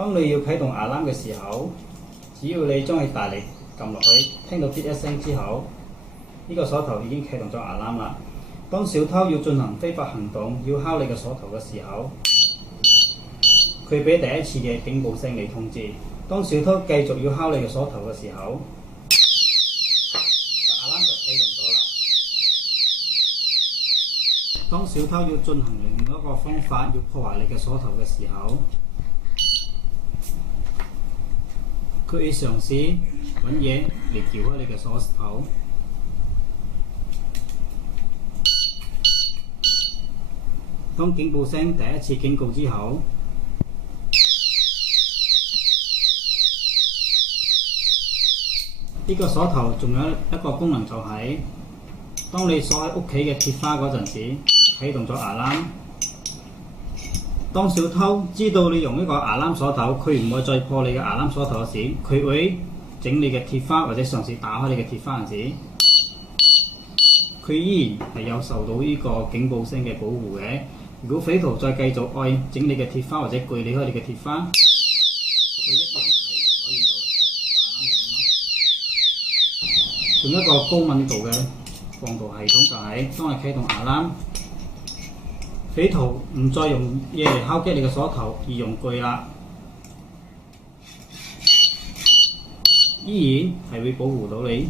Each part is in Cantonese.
當你要啟動alarm嘅時候，只要你將佢大力撳落去，聽到啲一聲之後，呢個鎖頭已經啟動咗alarm啦。當小偷要進行非法行動，要敲你嘅鎖頭嘅時候，佢俾第一次嘅警報聲你通知。當小偷繼續要敲你嘅鎖頭嘅時候，alarm 就啟動咗啦。當小偷要進行另一個方法，要破壞你嘅鎖頭嘅時候，佢會嘗試揾嘢嚟撬開你嘅鎖頭。當警報聲第一次警告之後，呢個鎖頭仲有一個功能，就係當你鎖喺屋企嘅鐵花嗰陣時，啟動咗alarm。當小偷知道你用呢個alarm鎖頭，佢唔會再破你嘅alarm鎖頭時，佢會整你嘅鐵花或者嘗試打開你嘅鐵花時，佢依然係有受到呢個警報聲嘅保護嘅。如果匪徒再繼續愛整你嘅鐵花或者鋸你開你嘅鐵花，佢一樣係可以有alarm響咯。仲有一個高敏度嘅防盜系統，就係當你啟動alarm，匪徒唔再用嘢嚟敲擊你嘅鎖頭，而用鋸啦，依然係會保護到你。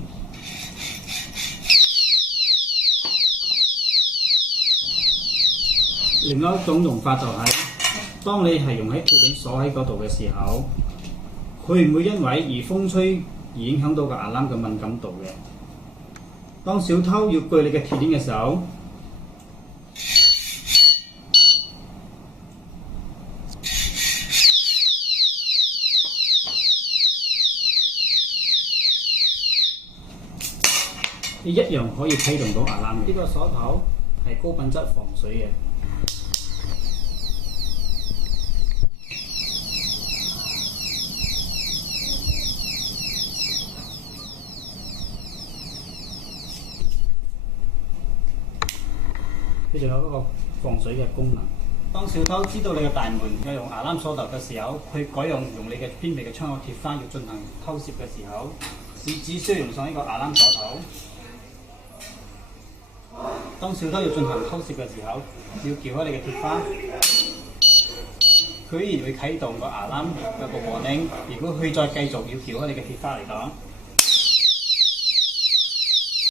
另外一種用法就係，當你係用喺鐵鏈鎖喺嗰度嘅時候，佢唔會因為而風吹而影響到個alarm嘅敏感度嘅。當小偷要鋸你嘅鐵鏈嘅時候，你一樣可以啟動到alarm。呢個鎖頭係高品質防水嘅。佢仲有嗰個防水嘅功能。當小偷知道你嘅大門要用alarm鎖頭嘅時候，佢改用你嘅邊皮嘅窗口鐵花要進行偷竊嘅時候，你只需要用上呢個alarm鎖頭。當小偷要進行偷竊嘅時候，要撬開你嘅鐵花，佢依然會啟動個alarm有個 warning。如果佢再繼續要撬開你嘅鐵花嚟講，